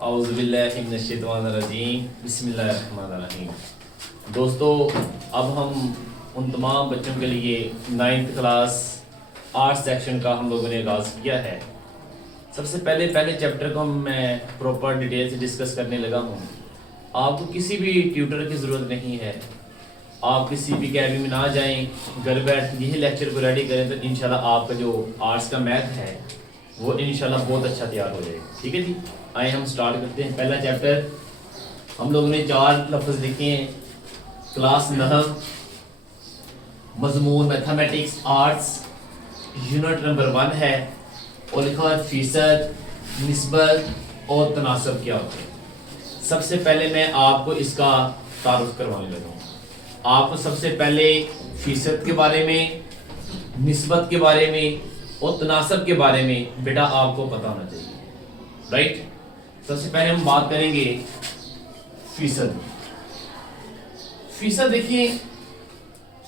औज़ुबिल्लाहिमिनश्शैतानिर्रजीम बिस्मिल्लाहिर्रहमानिर्रहीम। दोस्तों, अब हम उन तमाम बच्चों के लिए 9th क्लास आर्ट्स सेक्शन का हम लोगों ने आगाज़ किया है। सबसे पहले चैप्टर को मैं प्रॉपर डिटेल से डिस्कस करने लगा हूँ। आपको किसी भी ट्यूटर की ज़रूरत नहीं है, आप किसी भी अकेडमी में ना जाएं, घर बैठ यही लेक्चर को रेडी करें तो इंशाल्लाह आपका जो आर्ट्स का मैथ है वो इंशाल्लाह बहुत अच्छा तैयार हो जाएगा। ठीक है जी, आए हम स्टार्ट करते हैं। पहला चैप्टर हम लोगों ने 4 लफ्ज़ लिखे हैं। क्लास नहव, मजमून मैथमेटिक्स आर्ट्स, यूनिट नंबर 1 है और लिखा है फीसद, निस्बत और तनासब क्या होते हैं। सबसे पहले मैं आपको इसका तारुफ करवाने लगा हूँ। आपको सबसे पहले फीसद के बारे में, निस्बत के बारे में और तनासब के बारे में बेटा आपको पता होना चाहिए, राइट। सबसे पहले हम बात करेंगे फीसद। फीसद देखिए,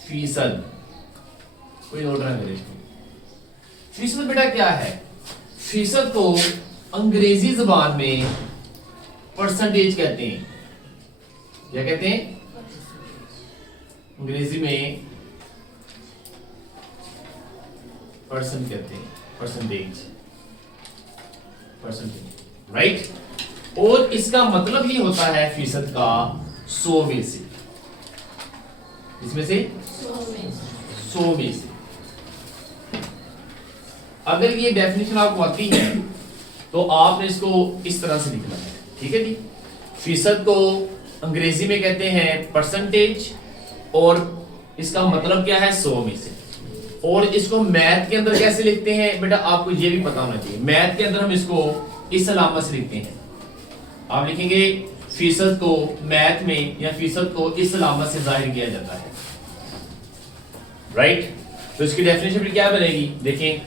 फीसद कोई नोट रहा मेरे इसको। फीसद बेटा क्या है? फीसद को अंग्रेजी जुबान में परसेंटेज कहते हैं। क्या कहते हैं? अंग्रेजी में परसेंट कहते हैं, परसेंटेज, राइट। और इसका मतलब ही होता है फीसद का 100 में से। इसमें से 100 में से। अगर ये डेफिनेशन आपको आती है तो आपने इसको इस तरह से लिखना है। ठीक है जी। फीसद को अंग्रेजी में कहते हैं परसेंटेज और इसका मतलब क्या है 100 में से। और इसको मैथ के अंदर कैसे लिखते हैं बेटा आपको ये भी पता होना चाहिए। मैथ के अंदर हम इसको इस अलामत से लिखते हैं। आप लिखेंगे फीसद को मैथ में या फीसद को इस अलामत से जाहिर किया जाता है, राइट। तो इसकी डेफिनेशन भी क्या बनेगी देखें।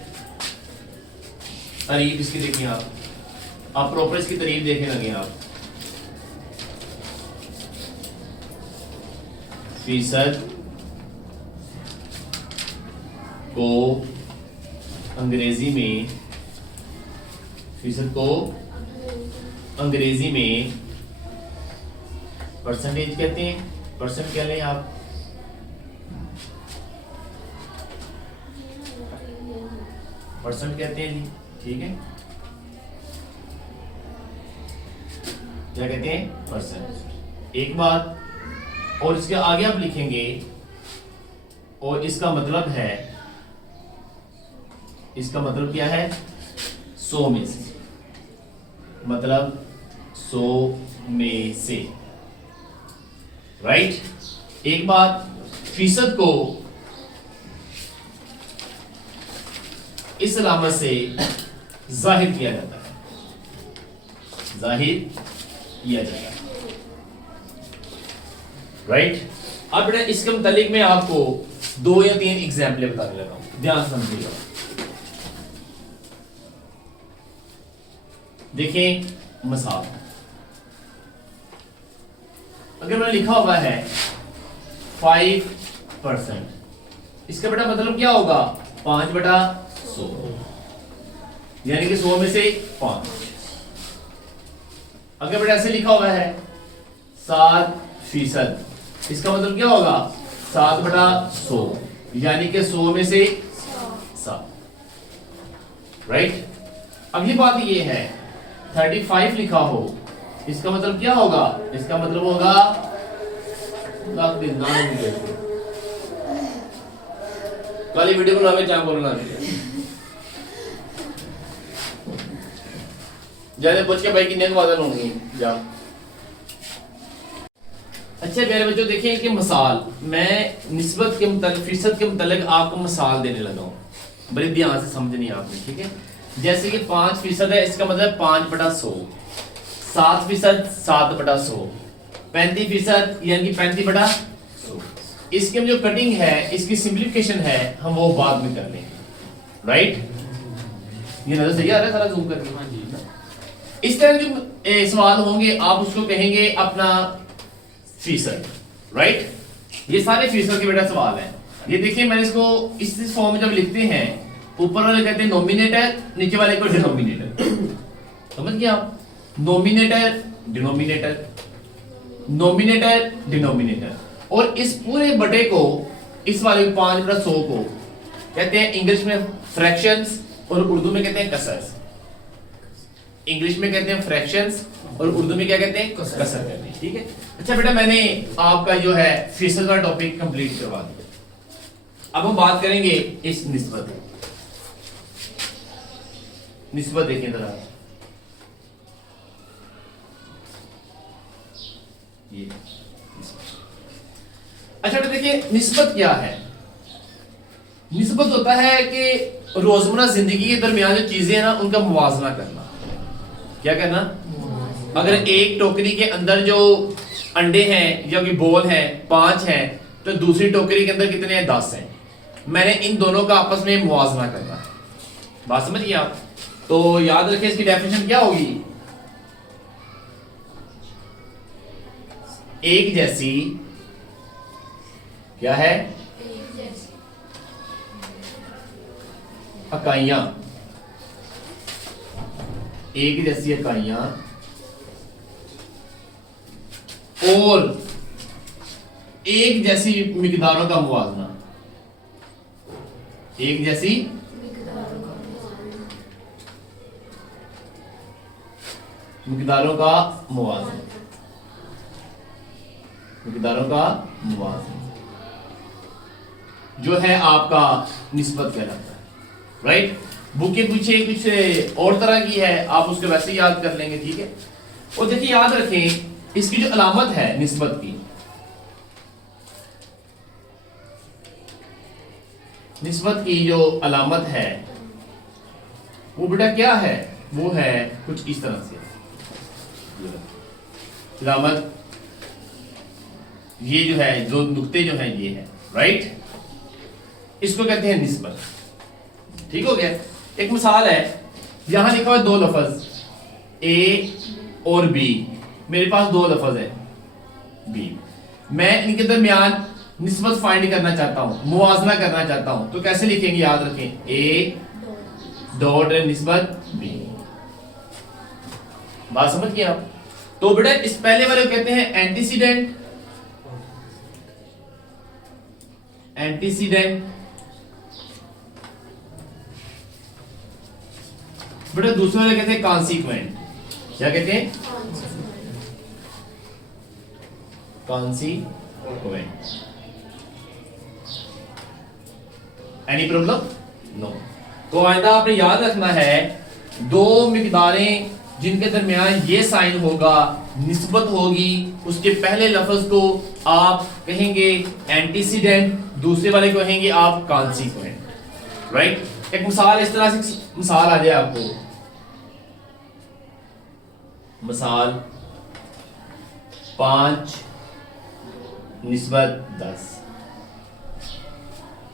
तारीफ इसकी देखिए, आप प्रॉपर इसकी तारीफ देखें लगे आप। फीसद को अंग्रेजी में, फीसद को अंग्रेजी में परसेंटेज कहते हैं। परसेंट क्या लें आप? परसेंट कहते हैं जी, ठीक है। क्या कहते हैं? परसेंट। एक बात और इसके आगे आप लिखेंगे और इसका मतलब है, इसका मतलब क्या है? 100 में से, मतलब 100 में से, राइट। एक बात, फीसद को इस अलामत से जाहिर किया जाता है, जाहिर किया जाता है, राइट। अब बेटा इसके मुतालिक मैं आपको 2 या 3 एग्जाम्पल बताने लगा हूं, ध्यान समझिएगा। देखें मिसाल, अगर मैंने लिखा हुआ है 5%, इसका बेटा मतलब क्या होगा? 5/100, यानी कि 100 में से 5। अगर बेटा ऐसे लिखा हुआ है 7%, इसका मतलब क्या होगा? 7/100, यानी कि 100 में से 7, राइट। अब ये बात ये है 35 लिखा हो, इसका मतलब क्या होगा? इसका मतलब होगा काली वीडियो बना में चांग बोलना ज्यादा पूछ के भाई कितने वादन होंगे जा। अच्छा प्यारे बच्चों, देखिए कि मिसाल मैं निस्बत के मुतालिक, फीसद के मुतालिक आपको मिसाल देने लगा हूँ, बड़ी ध्यान से समझनी है आपने, ठीक है। जैसे कि 5% है, इसका मतलब 5/100, 7% 7/100, 35% यानी कि 35/100। इसकी जो कटिंग है, इसकी सिंप्लीफिकेशन है, हम वो बाद में कर लेंगे, राइट। ये नजर सही आ रहा है सारा जूम करके? हाँ जी। इस तरह जो सवाल होंगे आप उसको कहेंगे अपना फीसद, राइट। ये सारे फीसद के बेटा सवाल हैं। ये देखिए मैंने इसको इस फॉर्म में जब लिखते हैं, ऊपर वाले कहते हैं नॉमिनेटर, नीचे वाले को डिनोमिनेटर, समझ गए आप। नोमिनेटर डिनोमिनेटर, नोमिनेटर डिनोमिनेटर, और इस पूरे बटे को, इस वाले 5 + 100 को कहते हैं इंग्लिश में फ्रैक्शंस और उर्दू में कहते हैं कसर्स। इंग्लिश में कहते हैं फ्रैक्शंस और उर्दू में क्या कहते हैं, कसर कहते हैं। ठीक है, अच्छा बेटा मैंने आपका जो है फीसद का टॉपिक कंप्लीट करवा दिया। अब हम बात करेंगे इस निस्बत। निस्बत देखिए जरा, ये अच्छा बेटा देखिए निस्बत क्या है। निस्बत होता है कि रोजमर्रा जिंदगी के दरमियान जो चीजें हैं ना उनका मुवाजना करना। क्या करना? अगर एक टोकरी के अंदर जो अंडे हैं या कोई बॉल है 5 है, तो दूसरी टोकरी के अंदर कितने हैं? 10 हैं। मैंने इन दोनों का आपस में मुवाजना करना है। बात समझिए आप? तो याद रखें इसकी डेफिनेशन क्या होगी? एक जैसी क्या है? इकाइयां, एक जैसी इकाइयां और एक जैसी मिकदारों का मुवाजना। एक जैसी मिकदारों का मुवाजना, मिकदारों का मुवाजना जो है आपका निस्बत कहलाता है। राइट, बुक के पीछे कुछ और तरह की है, आप उसके वैसे ही याद कर लेंगे। ठीक है, और देखिए याद रखें इसकी जो अलामत है निस्बत की, निस्बत की जो अलामत है वो बेटा क्या है? वो है कुछ इस तरह से अलामत, ये जो है जो नुक्ते जो हैं ये है। राइट, इसको कहते हैं निस्बत। ठीक हो गया? एक मिसाल है, यहां लिखा हुआ है 2 लफ्ज ए और बी। मेरे पास 2 लफ्ज है बी, मैं इनके दरमियान निस्बत फाइंड करना चाहता हूं, मुवाजना करना चाहता हूं, तो कैसे लिखेंगे? याद रखें, ए डॉट निस्बत बी। बात समझ गए आप? तो बेटा इस पहले वाले को कहते हैं एंटीसीडेंट, एंटीसीडेंट। बेटा दूसरे वाले कहते हैं कॉन्सिक्वेंट। क्या कहते हैं? कॉन्सिक्वेंट। Any problem? नो। तो आइंदा आपने याद रखना है 2 मिकदारें जिनके दरमियान ये साइन होगा, निस्बत होगी, उसके पहले लफ्ज को आप कहेंगे एंटीसीडेंट, दूसरे वाले को कहेंगे आप कॉन्सिक्वेंट। राइट, एक मिसाल इस तरह से मिसाल आ जाए आपको, मिसाल 5 निस्बत 10।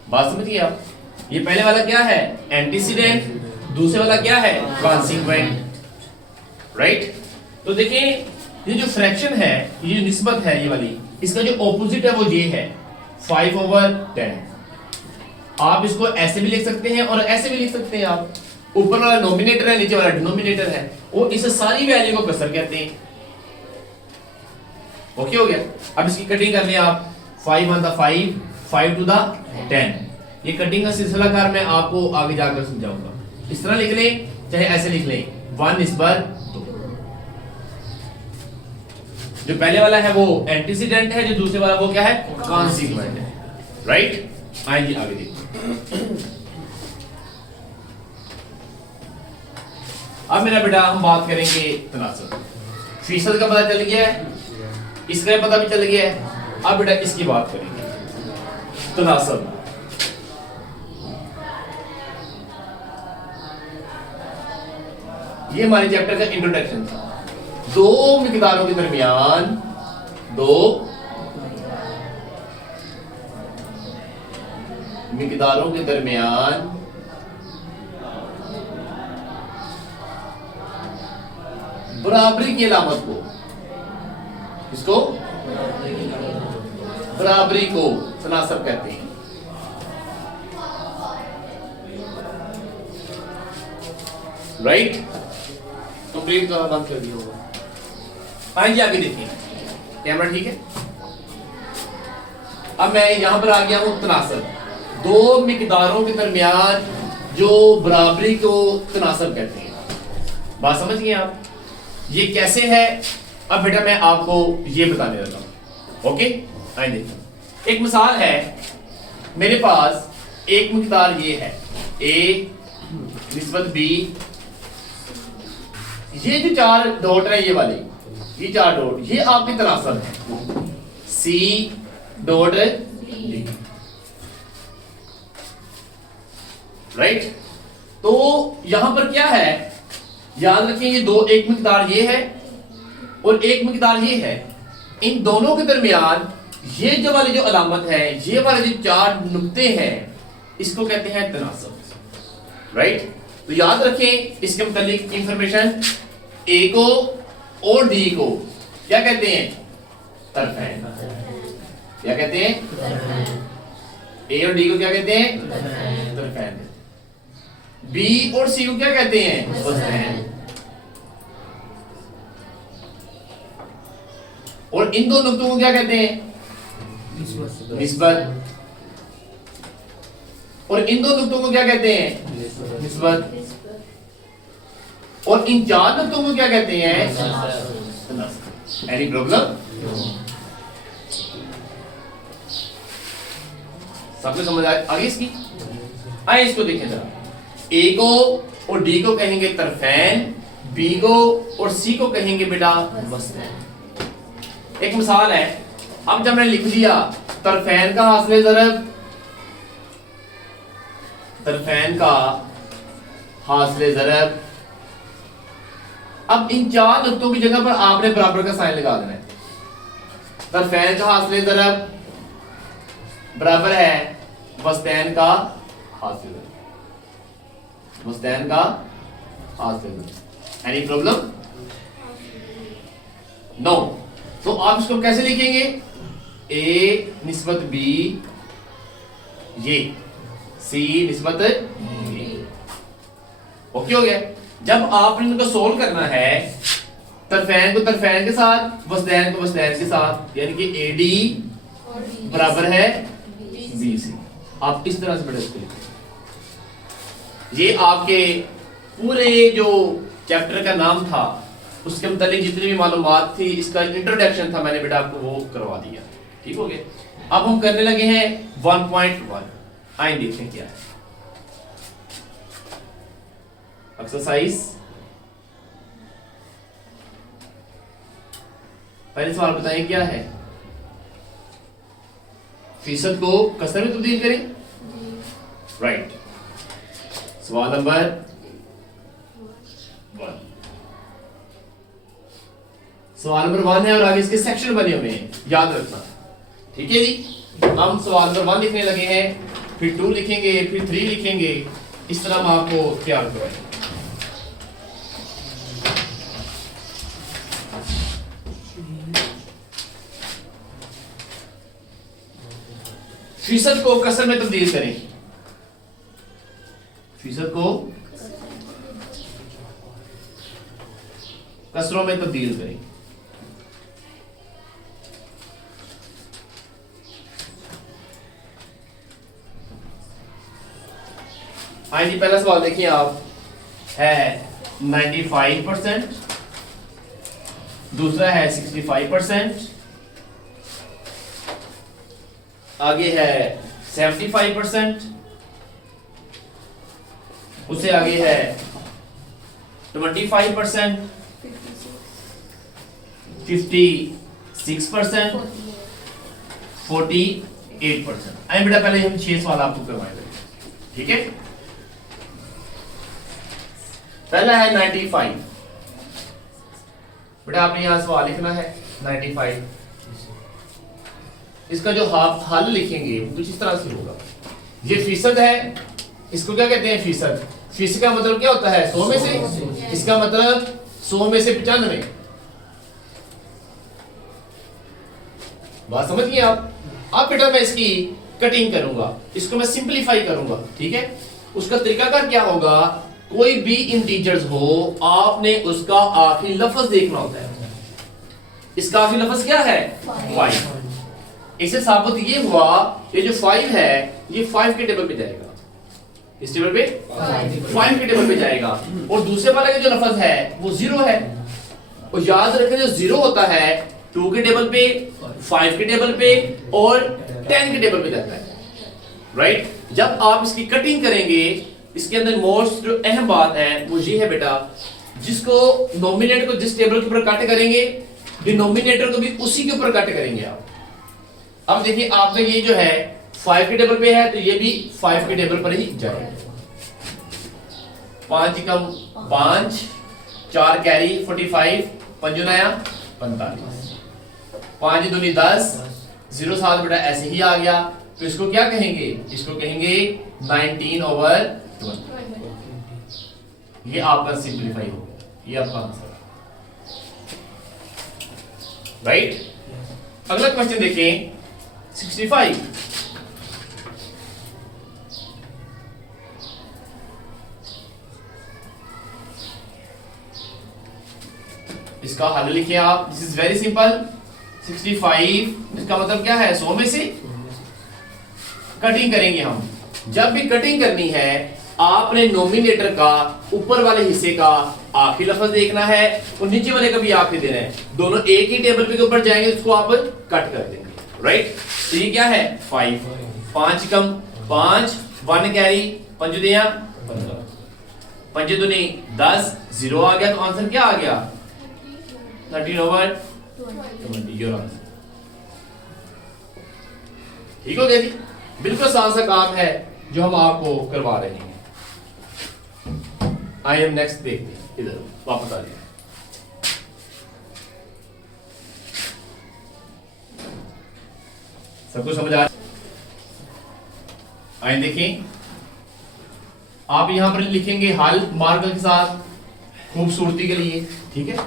बात समझिए आप? ये पहले वाला क्या है? एंटीसीडेंट, दूसरे वाला क्या है? कॉन्सिक्वेंट। राइट, तो देखिए ये जो फ्रैक्शन है, ये जो निस्बत है, ये वाली, इसका जो ऑपोजिट है वो ये है 5/10। आप इसको ऐसे भी लिख सकते हैं और ऐसे भी लिख सकते हैं। आप ऊपर वाला नोमिनेटर है, नीचे वाला डिनोमिनेटर है, और इस सारी वैल्यू को कसर कहते हैं। ओके हो गया? अब इसकी कटिंग कर लिया आप, 5 1 5, 5 2 10। ये कटिंग का सिलसिलाकार मैं आपको आगे जाकर समझाऊंगा। इस तरह लिख लें, चाहे ऐसे लिख लें, 1 निस्बत 2। जो पहले वाला है वो एंटीसीडेंट है, जो दूसरे वाला वो क्या है? कॉन्सिक्वेंट है। राइट, आइए आगे देखिए। अब मेरा बेटा हम बात करेंगे तनासब। फीसद का पता चल गया है, इसका पता भी चल गया है। अब बेटा इसकी बात करेंगे तनासब। ये हमारे चैप्टर का इंट्रोडक्शन था। 2 मिकदारों के दरमियान, 2 मिकदारों के दरमियान बराबरी की अलामत को, इसको बराबरी को तनासब कहते हैं। राइट, तो आपने बंद कर दिया होगा। आइए आगे देखिए, कैमरा ठीक है। अब मैं यहां पर आ गया हूं तनासब, दो मिकदारों के दरमियान जो बराबरी को तनासब कहते हैं। बात समझ गए आप? ये कैसे है अब बेटा मैं आपको ये बताने लगा हूं। ओके, आइए देखिए। एक मिसाल है, मेरे पास एक मिकदार ये है ए निस्बत बी, ये जो चार डॉट है ये वाली, ये चार डॉट ये आपकी तनासब है सी डॉट डी, राइट। तो यहां पर क्या है, याद रखें ये दो, एक मिकदार ये है और एक मिकदार ये है, इन दोनों के दरमियान ये जो वाली जो अलामत है, ये वाले जो चार नुक्ते हैं, इसको कहते हैं तनासब, राइट। तो याद रखें इसके मुतालिक इंफॉर्मेशन, ए को और डी को क्या कहते हैं, तरफैन। क्या कहते हैं, ए और डी को क्या कहते हैं, तरफैन। बी और सी को क्या कहते हैं, वज़नैन। और इन दो नुक्तों को क्या कहते हैं, निस्बत। और इन दो नुक्तों को क्या कहते हैं, निस्बत। और इन चार नुक्तों को क्या कहते हैं, तनासब। Any problem? सबको समझ आ गई इसकी? आइए इसको देखें जरा। ए को और डी को कहेंगे तरफैन, बी को और सी को कहेंगे बेटा वज़नैन। एक मिसाल है, अब जब मैंने लिख दिया तरफैन का हासिल ज़रब, तरफैन का हासिल ज़रब, अब इन चार नुक्तों की जगह पर आपने बराबर का साइन लगा देना है। तरफैन का हासिल ज़रब बराबर है वज़नैन का हासिल ज़रब, वज़नैन का हासिल ज़रब। Any problem? नो। तो आप इसको कैसे लिखेंगे, ए निस्बत बी, ये सी निस्बत बी। ओके हो गया। जब आपने इनको सोल्व करना है, तरफैन को तरफैन के साथ, वज़नैन को वज़नैन के साथ, यानी कि ए डी बराबर है बी सी। आप इस तरह से बेटा इसको लिखें। ये आपके पूरे जो चैप्टर का नाम था उसके मुतालिक जितनी भी मालूमात थी, इसका इंट्रोडक्शन था, मैंने बेटा आपको वो करवा दिया। ठीक हो गया। अब हम करने लगे हैं 1.1। आइए देखते हैं क्या है एक्सरसाइज। पहले सवाल बताएं क्या है, फीसद को कसर में तब्दील करें, राइट। सवाल नंबर 1, सवाल नंबर 1 है और आगे इसके सेक्शन बने हुए हैं, याद रखना। ठीक है जी। हम सवाल नंबर 1 लिखने लगे हैं, फिर 2 लिखेंगे, फिर 3 लिखेंगे, इस तरह हम आपको तैयार करवाएंगे। फीसद को कसर में तब्दील करें, फीसद को कसरों में तब्दील करें। आइए जी, पहला सवाल देखिए आप, है 95%, दूसरा है 65%, आगे है 75%, उससे आगे है 25%, 56%, 48%। आइए बेटा पहले हम 6 सवाल आपको करवाएंगे। ठीक है, पहला है 95। बेटा आपने यहां सवाल लिखना है 95। इसका जो हल लिखेंगे वो कुछ इस तरह से होगा। ये फीसद है, इसको क्या कहते हैं, फीसद। फीसद का मतलब क्या होता है, 100 में से। इसका मतलब 100 में से 95। बात समझ गए आप? अब बेटा मैं इसकी कटिंग करूंगा, इसको मैं सिंपलीफाई करूंगा। ठीक है, उसका तरीकाकार क्या होगा, कोई भी इंटीजर्स हो, आपने उसका आखिरी लफ्ज देखना होता है। इसका आखिरी लफ्ज क्या है? 5। इससे साबित ये हुआ ये जो 5 है ये 5 के टेबल पे जाएगा, इस टेबल पे 5 के टेबल पे जाएगा। और दूसरे वाले का जो लफ्ज है वो 0 है। और याद रखें जो 0 होता है 2 के टेबल पे, 5 के टेबल पे और 10 के टेबल पे जाता है, राइट। जब आप इसकी कटिंग करेंगे, इसके अंदर मोस्ट जो अहम बात है वो ये है बेटा, जिसको नॉमिनेटर को जिस टेबल के ऊपर कट करेंगे, डिनोमिनेटर को भी उसी के ऊपर कट करेंगे आप। अब देखिए आपका ये जो है 5 के टेबल पे है तो ये भी 5 के टेबल पर ही जाएगा। 5 कम 5, 4 कैरी 45, 5 नया 45, 5 दूनी 10, 0 7 बेटा ऐसे ही आ गया। तो इसको क्या कहेंगे? इसको कहेंगे 19/20। ये आपका सिंपलीफाई हो गया, ये आपका आंसर, राइट। अगला क्वेश्चन देखें 65। इसका हल लिखिए आप। This is very simple. 65 इसका मतलब क्या है? 100 में से कटिंग करेंगे हम। जब भी कटिंग करनी है आपने नोमिनेटर का ऊपर वाले हिस्से का आखिरी लफ्ज देखना है और नीचे वाले का भी आखिरी देना है। दोनों एक ही टेबल पे के ऊपर जाएंगे, उसको आप कट कर देंगे, राइट। तो ये क्या है? 5, 5 कम 5, 1 कैरी 5 दिया 15, 5 दूनी 10, 0 आ गया। तो आंसर क्या आ गया? 13/20। योर आंसर ठीक हो गया जी। बिल्कुल आसान सा काम है जो हम आपको करवा रहे हैं। आई एम नेक्स्ट देखते हैं, इधर वापस आ जाए। सब कुछ समझ आ? आइए देखें, आप यहां पर लिखेंगे हल मार्कर के साथ खूबसूरती के लिए, ठीक है।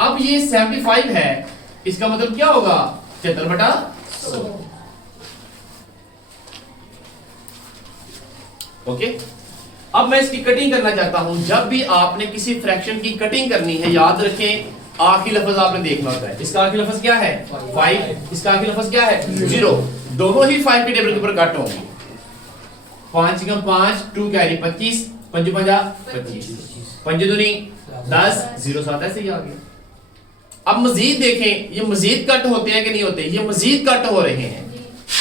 अब ये 75 है, इसका मतलब क्या होगा? 75/100। ओके। अब मैं इसकी कटिंग करना चाहता हूं। जब भी आपने किसी फ्रैक्शन की कटिंग करनी है, याद रखें आखिरी लफ्ज आपने देखना होता है। इसका आखिरी लफ्ज क्या है? 5। इसका आखिरी लफ्ज क्या है? 0। दोनों ही 5 के टेबल के ऊपर कट होंगे। 5 कम 5, 2 कैरी 25, 5 5 25, 5 दूनी 10, 0 7 ऐसे ही आ गया। अब मजीद देखें, ये मजीद कट होते हैं कि नहीं होते? ये मजीद कट हो रहे हैं।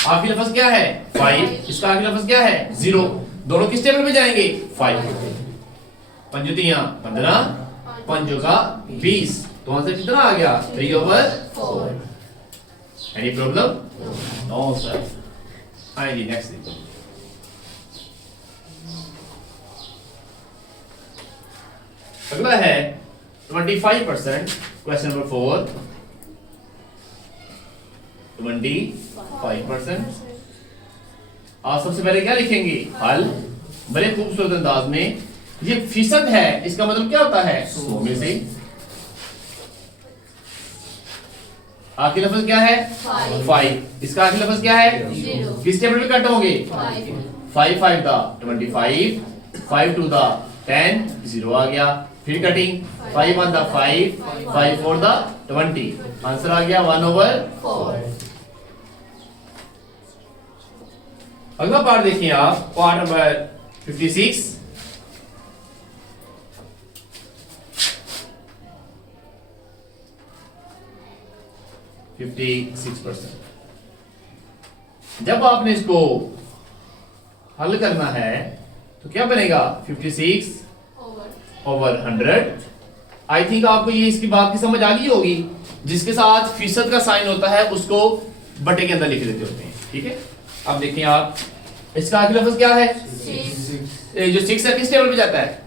आखिरी लफ्ज क्या है? 5। इसका आखिरी लफ्ज क्या है? 0। दोनों किस टेबल पे जाएंगे? 5। 5 तियां 15, 5 का 20। तो आंसर कितना आ गया? 3/4। Any problem? No sir. आइए नेक्स्ट देखो। अगला है 25%। Question number 4। 25%। आप सबसे पहले क्या लिखेंगे? हल। बड़े खूबसूरत अंदाज में। ये फीसद है, इसका मतलब क्या होता है? 100 में से। आखिरी लफ्ज क्या है? 5। इसका आखिरी लफ्ज क्या है? 0। किस टेबल में कट होंगे? 5 5 दा 25, 5 2 दा 10, 0 आ गया। फिर कटिंग 5 1 दा 5, 5 4 दा 20। आंसर आ गया 1/4। अगला पार्ट देखिए आप, पार्ट नंबर 56। जब आपने इसको हल करना है तो क्या बनेगा? 56/100। आई थिंक आपको ये इसकी बात की समझ आ गई होगी। जिसके साथ फीसद का साइन होता है उसको बटे के अंदर लिख देते होते हैं, ठीक है। अब देखिए आप, इसका आखिरी लफ्ज क्या है? 6। जो 6 है किस टेबल पे जाता है?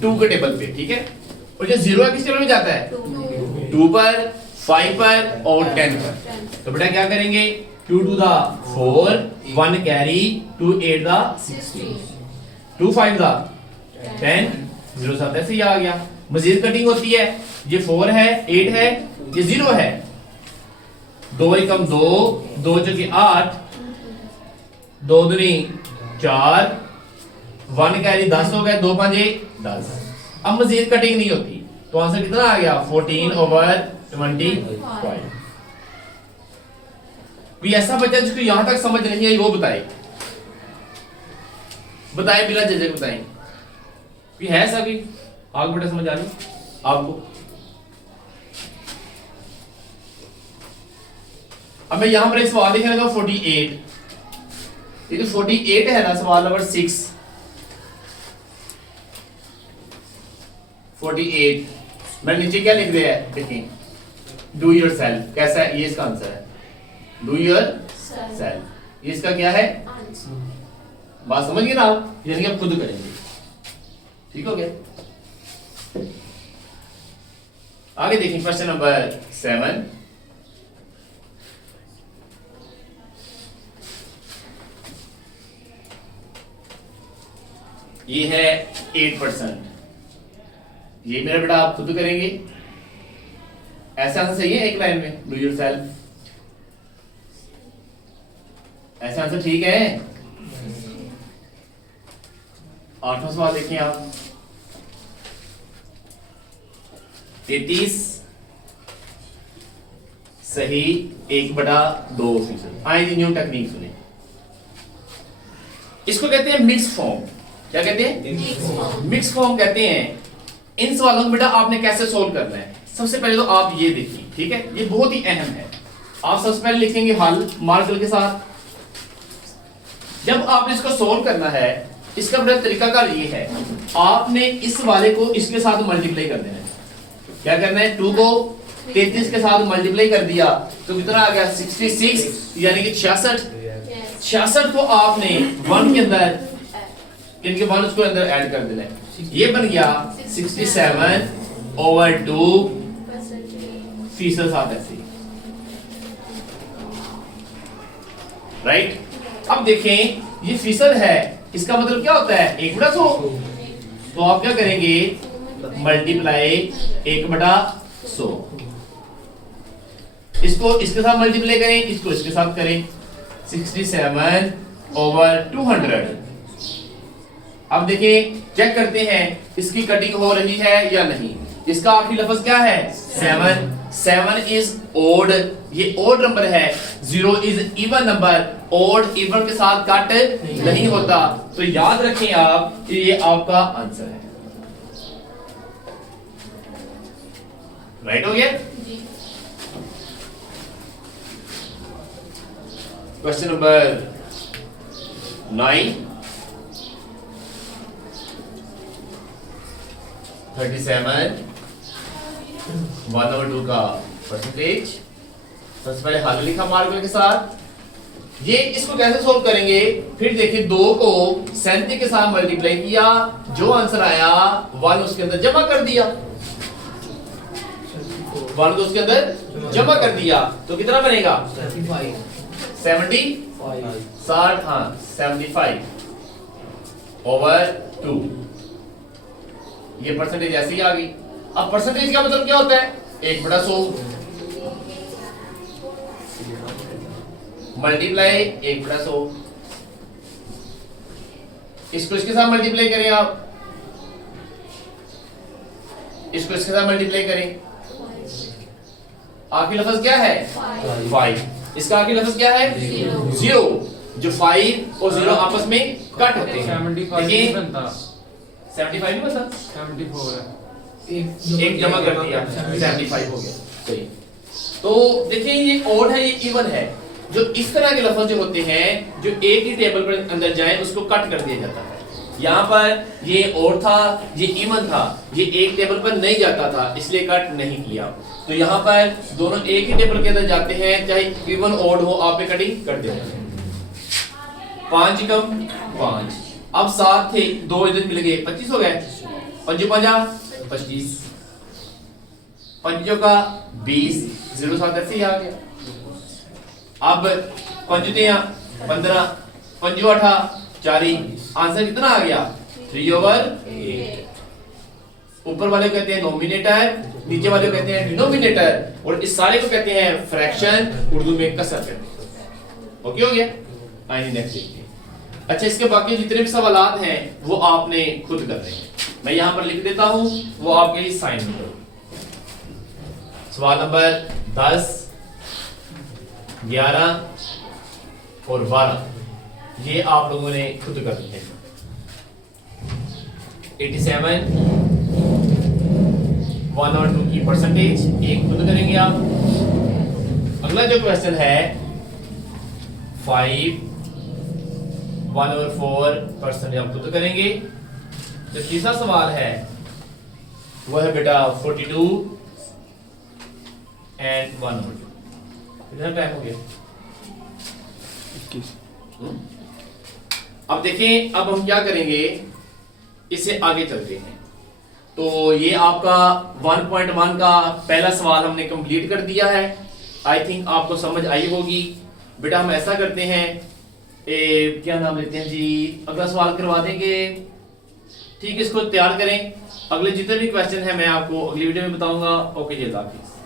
2 के टेबल पे, ठीक है। और जो 0 है किस टेबल पे जाता है? 2 पर, 5 पर और 10 पर। तो बेटा क्या करेंगे? 2 2 दा 4, 1 कैरी 2 8 दा 16, 2 5 दा 10, 0 7 ऐसे ही आ गया। मजीद कटिंग होती है। ये 4 है, 8 है, ये 0 है। 2 एकम 2, 2 चौके 8, 2 दूनी 4, 1 कैरी 10 हो गया, 2 5 10। अब मजीद कटिंग नहीं होती तो आंसर कितना आ गया 14/25। कोई ऐसा बच्चा जिसको यहां तक समझ नहीं आई वो बताए बिना झिझक बताएं। कोई है ऐसा भी आगे बेटा समझ आ रही आपको? अब मैं यहां पर एक सवाल लिखने लगा 48। ये जो 48 है ना सवाल नंबर 6 48 मैं नीचे क्या लिख दिया है देखिए डू योर सेल्फ। कैसा है ये इसका आंसर है डू योर सेल्फ। ये इसका क्या है बात समझ गए ना आप? यानी कि आप खुद करेंगे। ठीक हो गया? आगे देखिए क्वेश्चन नंबर 7। ये है 8%। ये मेरा बेटा आप खुद करेंगे। ऐसा आंसर सही है एक लाइन में डू योर सेल्फ। ऐसा आंसर ठीक है। 8वां सवाल देखिए आप 33 सही 1/2%। आए जी न्यू टेक्निक सुने। इसको कहते हैं मिक्स फॉर्म। क्या कहते हैं? मिक्स फॉर्म कहते हैं। इन सवालों को बेटा आपने कैसे सोल्व करना है? सबसे पहले तो आप ये देखिए, ठीक है, ये बहुत ही अहम है। आप सबसे पहले लिखेंगे हल मार्कर के साथ। जब आपने इसको सोल्व करना है इसका बड़ा तरीकाकार ये है, आपने इस वाले को इसके साथ मल्टीप्लाई कर देना है। क्या करना है? 2 को 33 के साथ मल्टीप्लाई कर दिया तो कितना आ गया 66 यानी कि 66 को आपने 1 के अंदर इनके 1 उसको अंदर ऐड कर देना है। ये बन गया 67/2% साथ ऐसे। राइट? अब देखें ये फीसद है, इसका मतलब क्या होता है 1/100। तो आप क्या करेंगे मल्टीप्लाई 1/100। इसको इसके साथ मल्टीप्लाई करें, इसको इसके साथ करें 67/200। अब देखिए चेक करते हैं इसकी कटिंग हो रही है या नहीं। इसका आखिरी लफ्ज क्या है 7। 7 इज ओड, ये ओड नंबर है। 0 is even number, odd even के साथ कट नहीं होता। तो याद रखें आप ये आपका आंसर है। राइट हो गया? क्वेश्चन नंबर 9 37 1/2 का परसेंटेज। सबसे पहले हल लिखा मार्कर के साथ। ये इसको कैसे सोल्व करेंगे? फिर देखिए 2 को 37 के साथ मल्टीप्लाई किया, जो आंसर आया 1 उसके अंदर जमा कर दिया। 1 को उसके अंदर जमा कर दिया तो कितना बनेगा 75 75/2। ये परसेंटेज ऐसे ही आ गई। अब परसेंटेज का मतलब क्या होता है 1/100 मल्टीप्लाई 1/100। इसको इसके साथ मल्टीप्लाई करें, आप इसको इसके साथ मल्टीप्लाई करें। आखिरी लफ्ज क्या है 5। इसका आखिरी लफ्ज क्या है 0। जो 5 और 0 आपस में कट होते हैं। 75 नहीं बनता 74 है। एक जमा कर दिया 75 हो गया। सही। तो देखिए ये ओड है, ये इवन है। जो इस तरह के लफ्ज जो होते हैं जो एक ही टेबल पर अंदर जाए उसको कट कर दिया जाता है। यहाँ पर ये ओड था, ये इवन था, ये एक टेबल पर नहीं जाता था इसलिए कट नहीं किया। तो यहाँ पर दोनों एक ही टेबल के अंदर जाते हैं, चाहे इवन ओड हो, आप पे कटिंग कर देते हैं। 5 कम 5। अब 7 थे, 2 इधर मिल गए 25 हो गए। 5 25 5 का 20 0 साथ ऐसे ही आ गया। अब 5 15 5 8 40 आंसर कितना आ गया 3/8। ऊपर वाले को कहते हैं नोमिनेटर, नीचे वाले को कहते हैं डिनोमिनेटर और इस सारे को कहते हैं फ्रैक्शन, उर्दू में कसर कहते हैं। ओके हो गया? आइए नेक्स्ट देखिए अच्छा, इसके बाकी जितने भी सवालात हैं वो आपने खुद करने हैं। मैं यहां पर लिख देता हूं, वो आपके लिए साइन करो। सवाल नंबर 10, 11 और 12 ये आप लोगों ने खुद करनी है। 87 1 और 2 की परसेंटेज एक खुद करेंगे आप। अगला जो क्वेश्चन है 5 1 और 4 परसेंटेज आप खुद करेंगे। जो तीसरा सवाल है वो है बेटा 42 एंड 1 और 2। कितना टाइम हो गया? 21। अब देखें, अब हम क्या करेंगे, इससे आगे चलते हैं। तो ये आपका 1.1 का पहला सवाल हमने कंप्लीट कर दिया है। आई थिंक आपको समझ आई होगी। बेटा हम ऐसा करते हैं, क्या नाम लेते हैं जी, अगला सवाल करवा देंगे। ठीक है, इसको तैयार करें। अगले जितने भी क्वेश्चन है मैं आपको अगली वीडियो में बताऊंगा। ओके जी, अल्लाह हाफिज़।